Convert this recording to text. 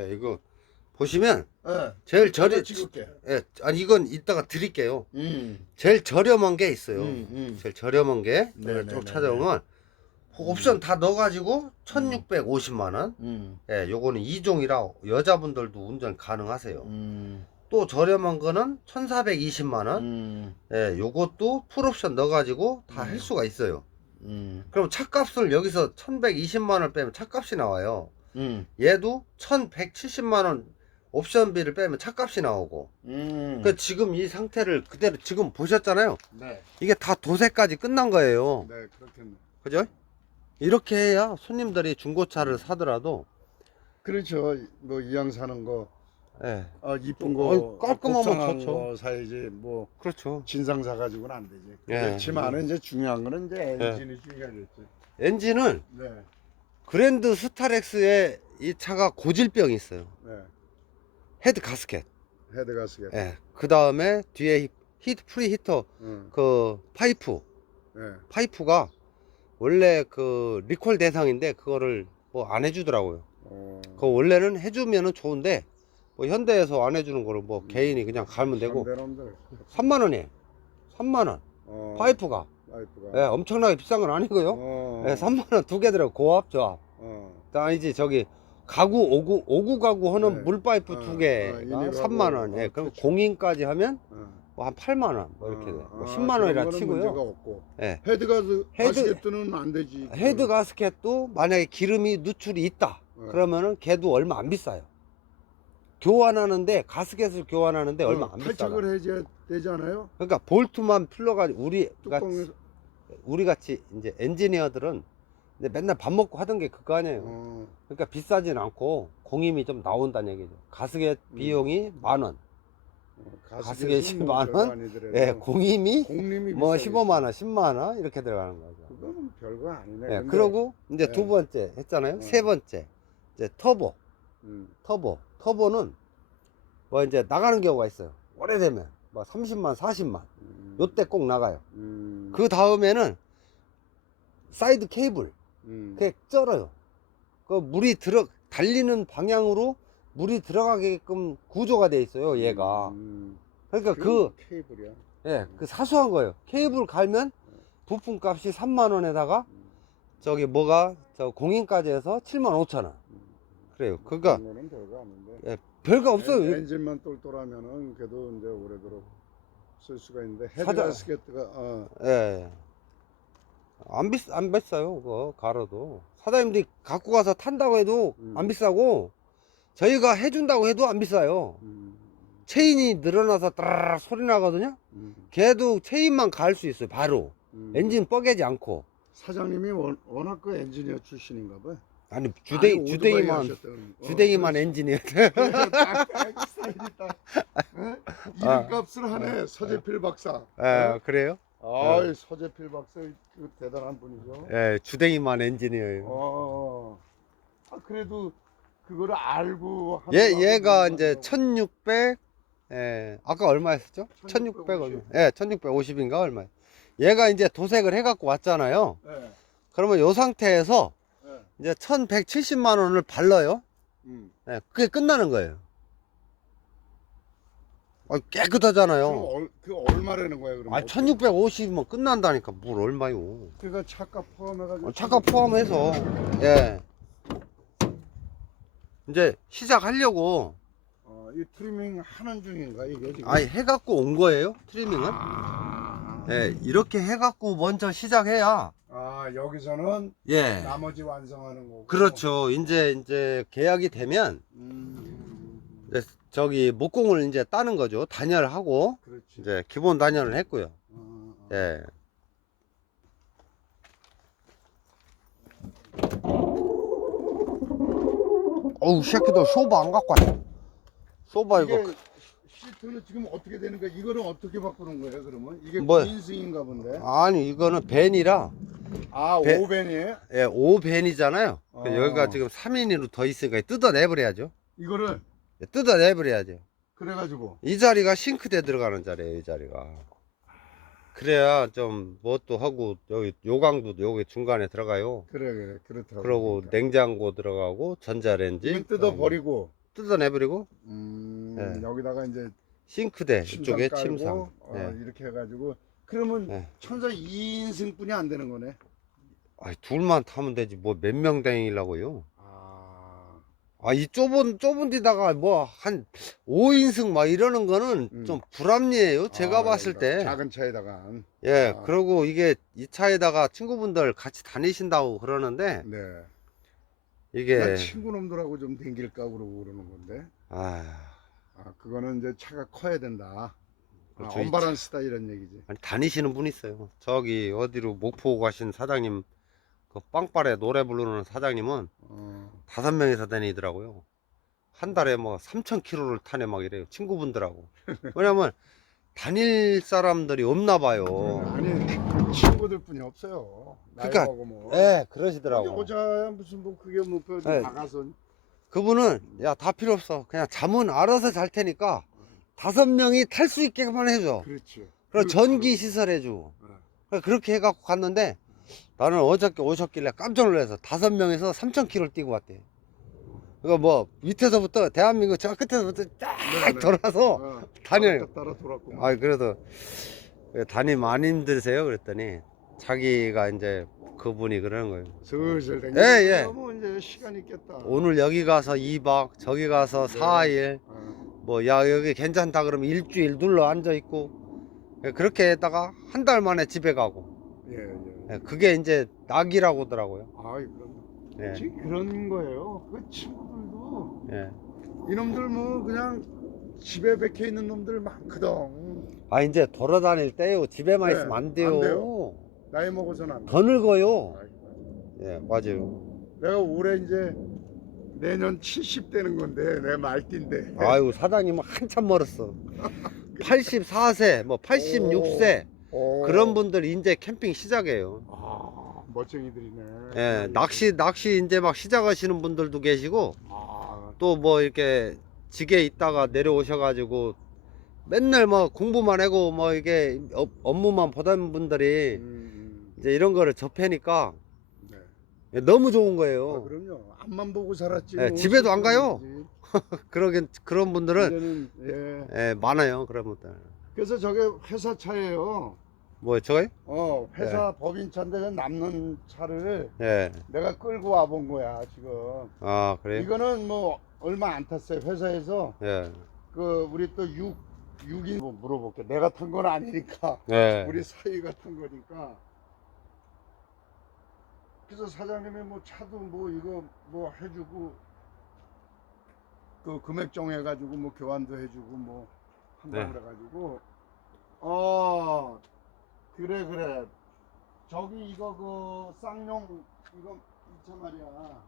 예, 이거 보시면 예. 제일 저렴 찍을게. 예, 아니 이건 이따가 드릴게요. 음. 제일 저렴한 게 있어요. 음, 음. 제일 저렴한 게 네, 네, 네, 쭉 네, 찾아오면 옵션 다 넣어가지고 1,650만 원. 음. 예, 요거는 2종이라 여자분들도 운전 가능하세요. 음. 또 저렴한 거는 1,420만 원. 음. 예, 요것도 풀옵션 넣어가지고 다 음. 할 수가 있어요. 음. 그럼 차값을 여기서 1,120만 원 빼면 차값이 나와요. 음. 얘도 1,170만 원 옵션비를 빼면 차값이 나오고. 음. 그 지금 이 상태를 그대로 지금 보셨잖아요. 네. 이게 다 도색까지 끝난 거예요. 네, 그렇겠네. 그죠? 이렇게 해야 손님들이 중고차를 사더라도 그렇죠. 뭐 이왕 사는 거, 예, 아 이쁜 거, 깔끔하면 좋죠. 거 사야지. 뭐 그렇죠. 진상 사가지고는 안 되지. 예. 그렇지만은 이제 중요한 거는 이제 엔진이 중요하겠지. 엔진은 네, 그랜드 스타렉스의 이 차가 고질병이 있어요. 네. 헤드 가스켓. 헤드 가스켓. 예. 그 다음에 뒤에 히- 히트 프리 히터 응. 그 파이프 네. 파이프가 원래 그 리콜 대상인데 그거를 뭐 안 해주더라고요. 어. 그 원래는 해주면은 좋은데 뭐 현대에서 안 해주는 거를 뭐 개인이 그냥 갈면 되고 상대놈들. 3만 원이에요. 3만 원. 어. 파이프가 파이프가. 예, 엄청나게 비싼 건 아니고요. 어. 예, 3만 원 두 개 들어 고압 저압. 어. 아니지 저기 가구 오구 오구 가구 하는 네. 물 파이프 어, 두 어, 개가 인입하고, 3만 원. 예, 어, 그럼 그렇죠. 공인까지 하면 어. 뭐한 8만 원. 뭐 이렇게 돼. 어, 뭐 아, 10만 그런 원이라 거는 치고요. 없고. 예. 헤드 가스 헤드- 가스켓은 안 되지. 헤드 가스켓도 만약에 기름이 누출이 있다. 어. 그러면은 걔도 얼마 안 비싸요. 교환하는데 가스켓을 교환하는데 얼마 안 비싸요. 탈착을 해줘야 되잖아요. 그러니까 볼트만 풀러가지고 우리 뚜껑에서. 같이 우리 같이 이제 엔지니어들은 이제 맨날 밥 먹고 하던 게 그거 아니에요. 어. 그러니까 비싸진 않고 공임이 좀 나온다는 얘기죠. 가스켓 음. 비용이 만 원. 어, 가스켓이 뭐만 원? 예, 공임이 공림이 뭐 비싸겠지. 15만 원, 10만 원 이렇게 들어가는 거죠. 그거는 별거 아니네. 예, 근데- 그러고 이제 네. 두 번째 했잖아요. 어. 세 번째 이제 터보, 음, 터보, 터보는 뭐 이제 나가는 경우가 있어요. 오래되면 뭐 30만, 40만 음, 요때 꼭 나가요. 음, 그 다음에는 사이드 케이블 음, 그게 쩔어요. 그 물이 들어 달리는 방향으로 물이 들어가게끔 구조가 돼 있어요. 얘가. 음, 그러니까 그그 케이블이야. 예, 그 사소한 거예요. 케이블 갈면 부품 값이 3만 원에다가 음, 저기 뭐가 저 공인까지 해서 7만 5천 원. 음. 그래요. 그러니까 그런 거는 별거 아닌데. 예, 별거 없어요. 엔, 엔진만 똘똘하면은 그래도 이제 오래도록 쓸 수가 있는데 헤드 사자- 가스켓가 어, 예. 안 비싸 안 비싸요. 그거 갈아도 사장님들이 갖고 가서 탄다고 해도 음. 안 비싸고 저희가 해준다고 해도 안 비싸요. 음, 체인이 늘어나서 따라락 소리 나거든요. 음, 걔도 체인만 갈 수 있어요. 바로 음. 엔진 뻐개지 않고. 사장님이 워, 워낙 그 엔지니어 출신인가 봐. 아니 주댕이만 하셨던. 어, 주댕이만 그렇지. 엔진이에요. 딱, 딱 스타일이 딱. 어? 아. 이름값을 하네 서재필 박사. 예, 그래요? 아, 서재필 박사 그 대단한 분이죠. 예, 엔진이에요. 어. 아 그래도 그거를 알고 얘 얘가 이제 거죠. 1600 예, 아까 얼마 였었죠? 1600 얼마? 1650. 예, 1650인가 얼마? 얘가 이제 도색을 해 갖고 왔잖아요. 네. 그러면 요 상태에서 네. 이제 1170만 원을 발라요. 음. 예, 그게 끝나는 거예요. 아, 그럼 깨끗하잖아요. 얼, 그 얼마라는 거예요 그러면? 아, 1650이면 끝난다니까 뭘 얼마요? 그러니까 차값 포함해가지고. 어, 차값 포함해서 예. 이제 시작하려고 어, 이 트리밍 하는 중인가 이게 지금? 아니 해갖고 온 거예요 트리밍은 아, 예 이렇게 해갖고 먼저 시작해야 아 여기서는 예 나머지 완성하는 거고. 그렇죠 이제 이제 계약이 되면 음, 이제 저기 목공을 이제 따는 거죠 단열하고 그렇지. 이제 기본 단열을 했고요 어, 어. 예 어우 새끼들 소바 안 갖고 왔네 소바 이거 이게 시트는 지금 어떻게 되는 거야? 이거는 어떻게 바꾸는 거예요? 그러면 이게 뭐- 인승인가 본데. 아니 이거는 벤이라 아 배- 오벤이에요? 예, 5벤이잖아요 어. 여기가 지금 3인으로 더 있으니까 뜯어내버려야죠 이거를 예, 뜯어내버려야죠 그래가지고 이 자리가 싱크대 들어가는 자리예요 이 자리가 그래야 좀 뭣도 하고 여기 요강도 여기 중간에 들어가요 그래 그래 그렇더라고. 그러고. 냉장고 들어가고 전자레인지 뜯어 버리고 뜯어내버리고 음, 네. 여기다가 이제 싱크대 침상 이쪽에 깔고, 침상. 어, 예. 이렇게 해가지고 그러면 네. 천사 2인승뿐이 안 되는 거네. 아이, 둘만 타면 되지 뭐 몇 명 다니려고요. 아, 아 이 좁은 좁은 데다가 뭐 한 5인승 막 이러는 거는 음. 좀 불합리해요. 제가 아, 봤을 그러니까 때. 작은 차에다가 예, 아. 그리고 이게 이 차에다가 친구분들 같이 다니신다고 그러는데 네. 이게 나 친구 놈들하고 좀 댕길까 그러고 그러는 건데. 아 아, 그거는 이제 차가 커야 된다. 아, 그렇죠. 이 언바란스다 이런 얘기지. 아니, 다니시는 분 있어요. 저기 어디로 목포 가신 사장님 그 빵빠레 노래 부르는 사장님은 어, 다섯 명이서 다니더라고요. 한 달에 뭐 3천 킬로를 타네 막 이래요. 친구분들하고. 왜냐면 다닐 사람들이 없나 봐요. 아니 그 친구들뿐이 없어요. 그러니까, 나이하고 뭐. 예, 여기 그러시더라고. 오자야 무슨 뭐 그게 뭐그 네. 나가서 그분은 야 다 필요 없어. 그냥 잠은 알아서 잘 테니까 다섯 명이 탈 수 있게만 해줘. 그렇지. 그리고 그- 전기 시설 해줘. 네. 그러니까 그렇게 해갖고 갔는데 나는 어저께 오셨길래 깜짝 놀라서 다섯 명에서 3천 킬로를 뛰고 왔대. 그거 뭐 밑에서부터 대한민국 저 끝에서부터 쫙 네 네. 돌아서 어, 다녀요. 따라 돌았고. 아 그래도 다님 안 힘드세요? 그랬더니 자기가 이제 그분이 그러는 거예요. 슬슬. 예, 예. 뭐 이제 시간 있겠다. 오늘 여기 가서 2박 저기 가서 네. 4일 어, 뭐 야 여기 괜찮다 그러면 일주일 눌러 앉아 있고 그렇게 했다가 한 달 만에 집에 가고 예, 예. 예, 그게 이제 낙이라고 하더라고요. 아이 그런 예, 지 그런 거예요. 그 친구들도 예. 이놈들 뭐 그냥 집에 박혀 있는 놈들 많거든. 아 이제 돌아다닐 때요 집에만 네, 있으면 안 돼요. 안 돼요. 나이 먹어서는 안 돼. 더 늙어요. 아이, 예 맞아요. 내가 올해 이제 내년 70 되는 건데 내 말띠인데. 아유 사장님은 한참 멀었어. 84세 뭐 86세 오. 그런 분들 이제 캠핑 시작해요. 아 멋쟁이들이네. 예 낚시 낚시 이제 막 시작하시는 분들도 계시고 아, 또 뭐 이렇게 지게 있다가 내려오셔가지고 맨날 뭐 공부만 하고 뭐 이게 업- 업무만 보던 분들이 음, 이제 이런 거를 접해니까 네. 예, 너무 좋은 아, 거예요. 그럼요. 앞만 보고 살았지. 예, 뭐 집에도 안 가요. 그러긴 그런 분들은 이제는 예. 예, 많아요. 그런 분들. 그래서 저게 회사 차예요. 뭐 저거요? 어 회사 법인 차인데 남는 차를 예. 내가 끌고 와 본 거야 지금. 아 그래요? 이거는 뭐 얼마 안 탔어요. 회사에서 예. 그 우리 또 6, 6인 뭐 물어볼게. 내가 탄 건 아니니까. 예. 우리 사이가 탄 거니까. 그래서 사장님이 뭐 차도 뭐 이거 뭐 해주고 그 금액 정해가지고 뭐 교환도 해주고 뭐 한다 네. 그래가지고. 어 그래 그래. 저기 이거 그 쌍용 이거 이차 말이야